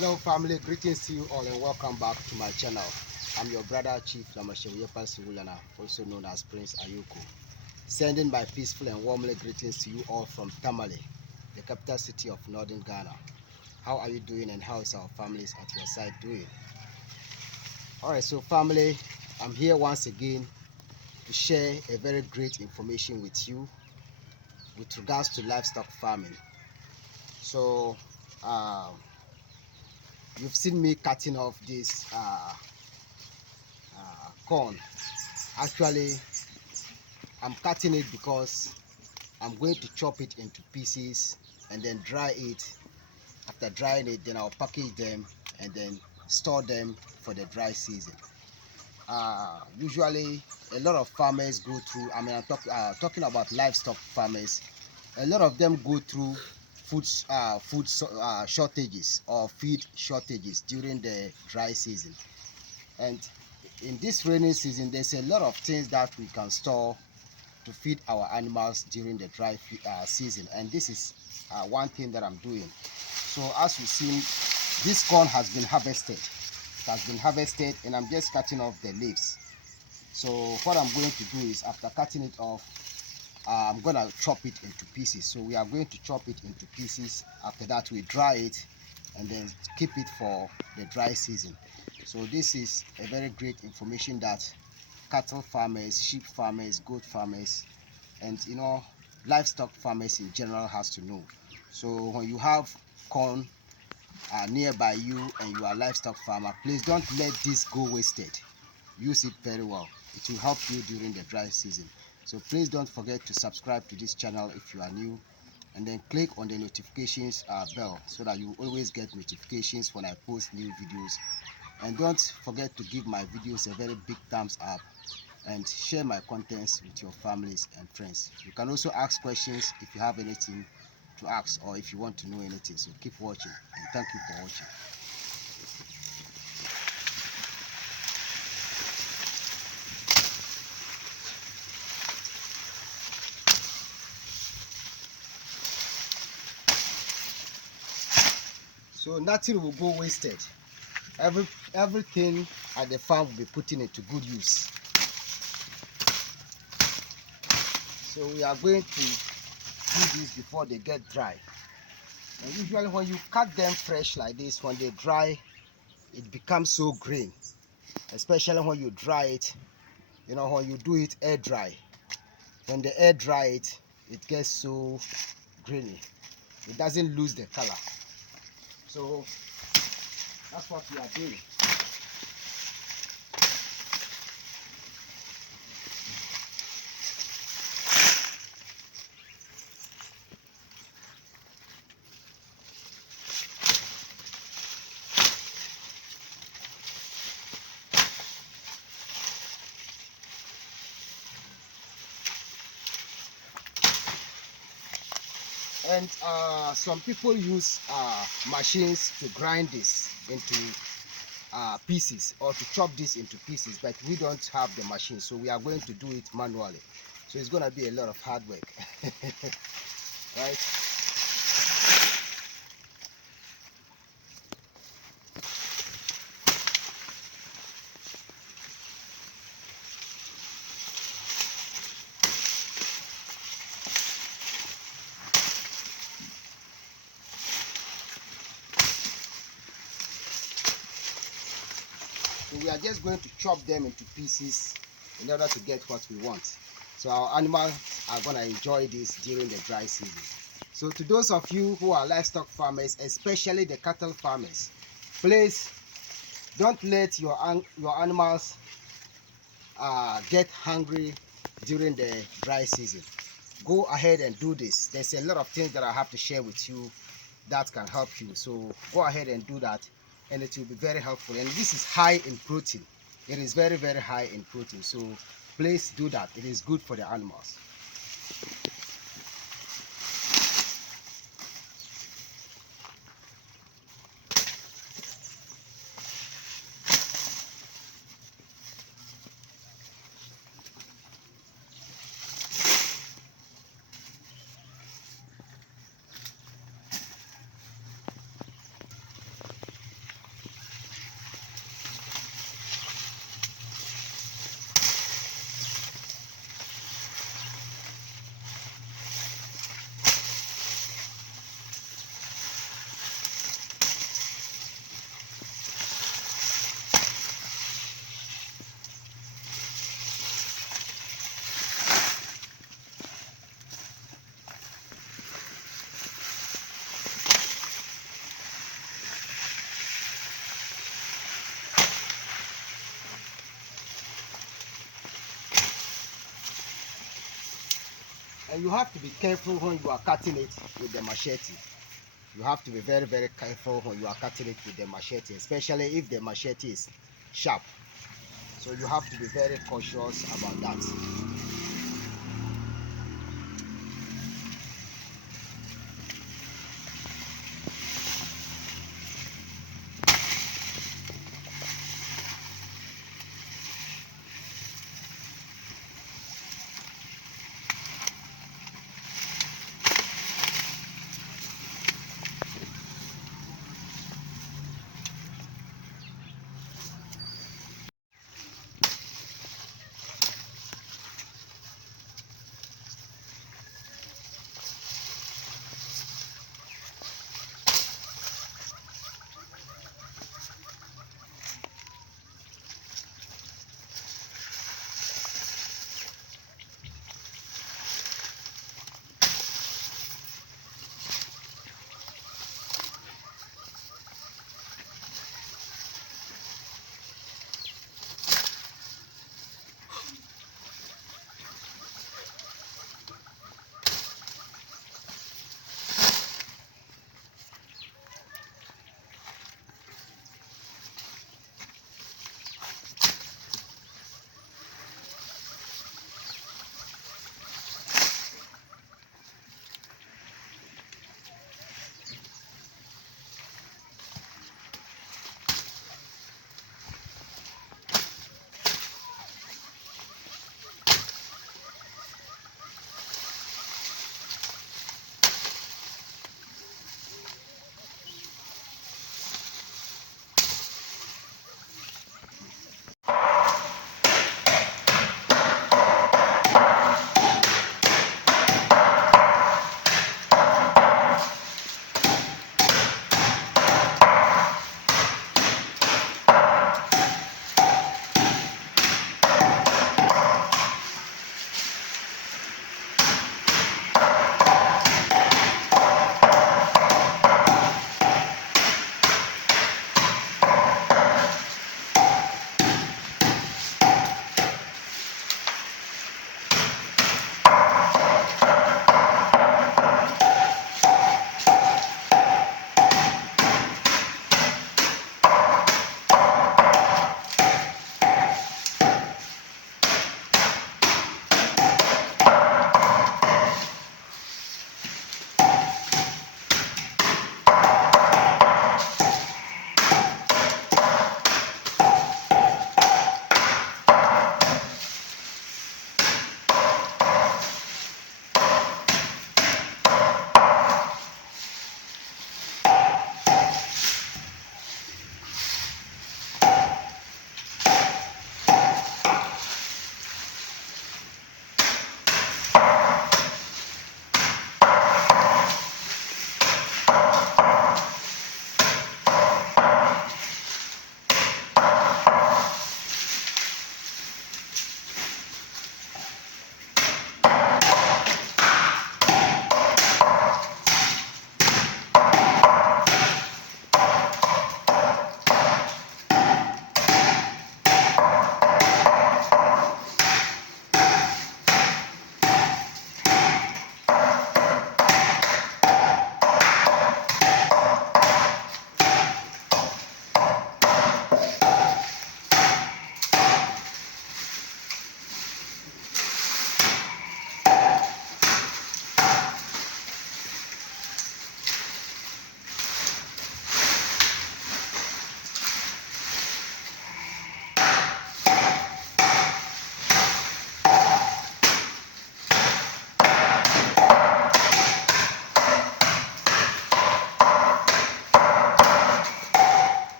Hello family, greetings to you all and welcome back to my channel. I'm your brother Chief Lamashewiyepasiwulana, also known as Prince Ayoko, sending my peaceful and warmly greetings to you all from Tamale, the capital city of northern Ghana. How are you doing and how is our families at your side doing? Alright, so family, I'm here once again to share a very great information with you with regards to livestock farming. So, you've seen me cutting off this corn. Actually, I'm cutting it because I'm going to chop it into pieces and then dry it. After drying it, then I'll package them and then store them for the dry season. Usually a lot of farmers go through, I'm talking about livestock farmers, a lot of them go through food shortages or feed shortages during the dry season. And in this rainy season, there's a lot of things that we can store to feed our animals during the dry season, and this is one thing that I'm doing. So as you see, this corn has been harvested. It has been harvested and I'm just cutting off the leaves. So what I'm going to do is, after cutting it off, I'm gonna chop it into pieces. So we are going to chop it into pieces. After that, we dry it and then keep it for the dry season. So this is a very great information that cattle farmers, sheep farmers, goat farmers, and livestock farmers in general has to know. So when you have corn nearby you and you are a livestock farmer, please don't let this go wasted. Use it very well. It will help you during the dry season. So please don't forget to subscribe to this channel if you are new, and then click on the notifications bell so that you always get notifications when I post new videos. And don't forget to give my videos a very big thumbs up and share my contents with your families and friends. You can also ask questions if you have anything to ask or if you want to know anything. So keep watching and thank you for watching. So nothing will go wasted. Everything at the farm will be putting into good use. So we are going to do this before they get dry. And usually when you cut them fresh like this, when they dry, it becomes so green. Especially when you dry it, when you do it air dry. When the air dry it, it gets so grainy. It doesn't lose the color. So that's what we are doing. And some people use machines to grind this into pieces or to chop this into pieces, but we don't have the machine, so we are going to do it manually. So it's going to be a lot of hard work. Right? So we are just going to chop them into pieces in order to get what we want. So our animals are going to enjoy this during the dry season. So to those of you who are livestock farmers, especially the cattle farmers, please don't let your animals get hungry during the dry season. Go ahead and do this. There's a lot of things that I have to share with you that can help you. So go ahead and do that, and it will be very helpful. And this is high in protein. It is very, very high in protein. So please do that. It is good for the animals. And you have to be careful when you are cutting it with the machete. You have to be very, very careful when you are cutting it with the machete, especially if the machete is sharp. So you have to be very cautious about that.